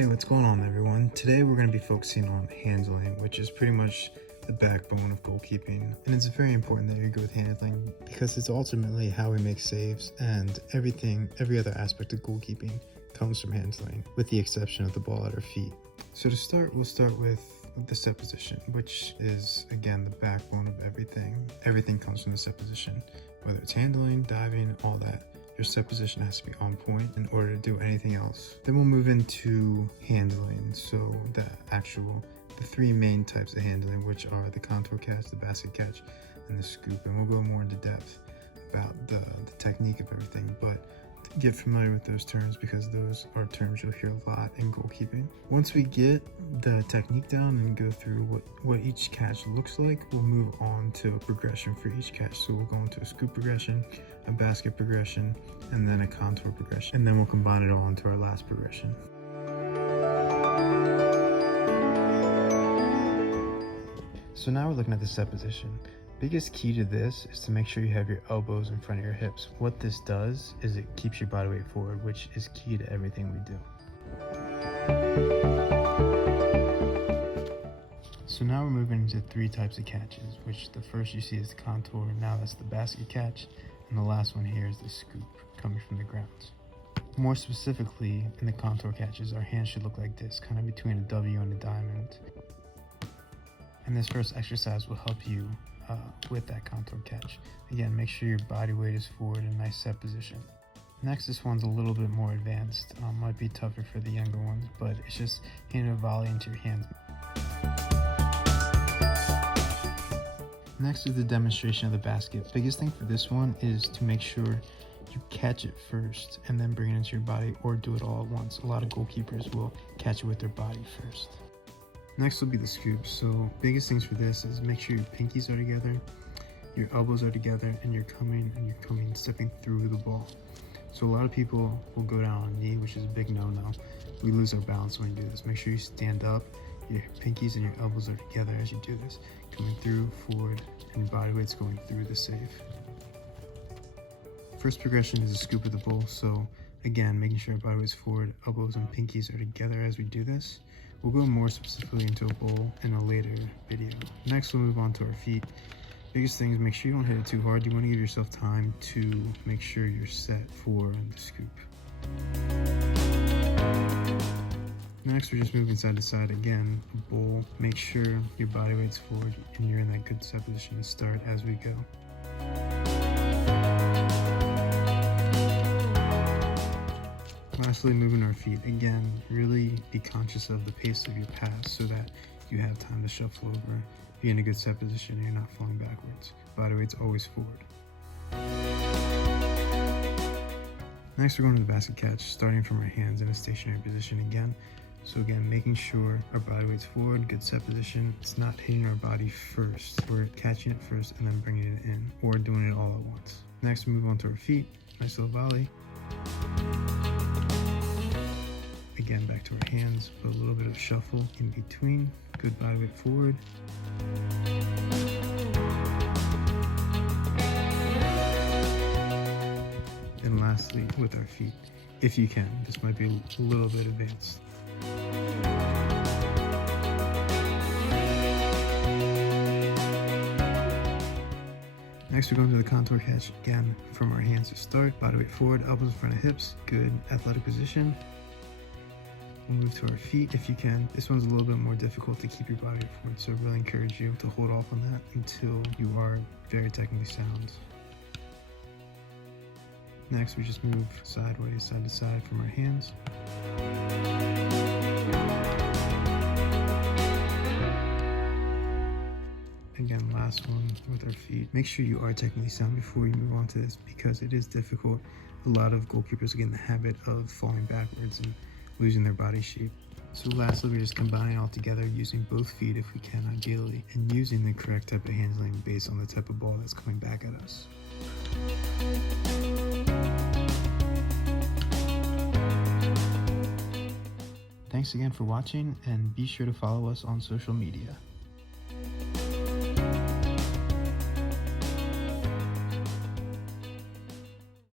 Hey, what's going on everyone? Today we're going to be focusing on handling, which is pretty much the backbone of goalkeeping. And it's very important that you're good with handling because it's ultimately how we make saves, and every other aspect of goalkeeping comes from handling, with the exception of the ball at our feet. So to start, we'll start with the set position, which is again the backbone of everything. Everything comes from the set position, whether it's handling, diving, all that. Your set position has to be on point in order to do anything else. Then we'll move into handling. So the three main types of handling, which are the contour catch, the basket catch, and the scoop. And we'll go more into depth about the technique of everything, but get familiar with those terms because those are terms you'll hear a lot in goalkeeping. Once we get the technique down and go through what each catch looks like, we'll move on to a progression for each catch. So we'll go into a scoop progression, a basket progression, and then a contour progression, and then we'll combine it all into our last progression. So now we're looking at the set position. Biggest key to this is to make sure you have your elbows in front of your hips. What this does is it keeps your body weight forward, which is key to everything we do. So now we're moving into three types of catches, which the first you see is the contour, now that's the basket catch, and the last one here is the scoop, coming from the ground. More specifically, in the contour catches, our hands should look like this, kind of between a W and a diamond. And this first exercise will help you with that contour catch. Again, make sure your body weight is forward in a nice set position. Next, this one's a little bit more advanced. Might be tougher for the younger ones, but it's just hitting a volley into your hands. Next is the demonstration of the basket. Biggest thing for this one is to make sure you catch it first and then bring it into your body, or do it all at once. A lot of goalkeepers will catch it with their body first. Next will be the scoop. So biggest things for this is make sure your pinkies are together, your elbows are together, and you're stepping through the ball. So a lot of people will go down on a knee, which is a big no-no. We lose our balance when you do this. Make sure you stand up, your pinkies and your elbows are together as you do this, coming through, forward, and your body weight's going through the save. First progression is a scoop of the ball. So again, making sure our body weight's forward, elbows and pinkies are together as we do this. We'll go more specifically into a bowl in a later video. Next, we'll move on to our feet. Biggest thing is make sure you don't hit it too hard. You want to give yourself time to make sure you're set for the scoop. Next, we're just moving side to side. Again, a bowl. Make sure your body weight's forward and you're in that good set position to start as we go. Lastly, moving our feet. Again, really be conscious of the pace of your pass so that you have time to shuffle over, be in a good set position, and you're not falling backwards. Body weight's always forward. Next, we're going to the basket catch, starting from our hands in a stationary position again. So again, making sure our body weight's forward, good set position. It's not hitting our body first. We're catching it first and then bringing it in, or doing it all at once. Next, we move on to our feet. Nice little volley. Again, back to our hands, but a little bit of shuffle in between. Good body weight forward. And lastly, with our feet, if you can. This might be a little bit advanced. Next, we're going to the contour catch again from our hands to start. Body weight forward, elbows in front of hips. Good athletic position. We'll move to our feet if you can. This one's a little bit more difficult to keep your body forward, so I really encourage you to hold off on that until you are very technically sound. Next, we just move sideways, side to side from our hands. Again, last one with our feet. Make sure you are technically sound before you move on to this because it is difficult. A lot of goalkeepers get in the habit of falling backwards and losing their body shape. So lastly, we're just combining all together using both feet if we can ideally, and using the correct type of handling based on the type of ball that's coming back at us. Thanks again for watching, and be sure to follow us on social media.